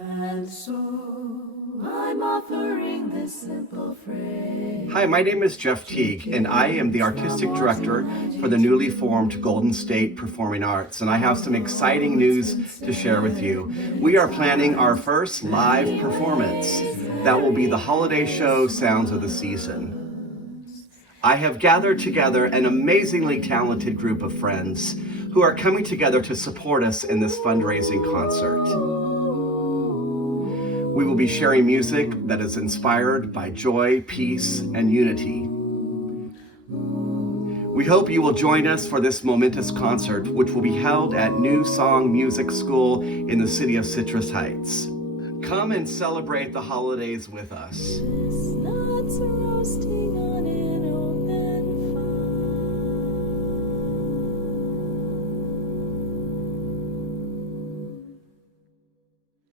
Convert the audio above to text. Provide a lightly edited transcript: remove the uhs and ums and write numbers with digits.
And so I'm offering this simple phrase. Hi, my name is Jeff Teague, and I am the Artistic Director for the newly formed Golden State Performing Arts, and I have some exciting news to share with you. We are planning our first live performance. That will be the holiday show Sounds of the Season. I have gathered together an amazingly talented group of friends who are coming together to support us in this fundraising concert. We will be sharing music that is inspired by joy, peace, and unity. We hope you will join us for this momentous concert, which will be held at New Song Music School in the city of Citrus Heights. Come and celebrate the holidays with us. Chestnuts roasting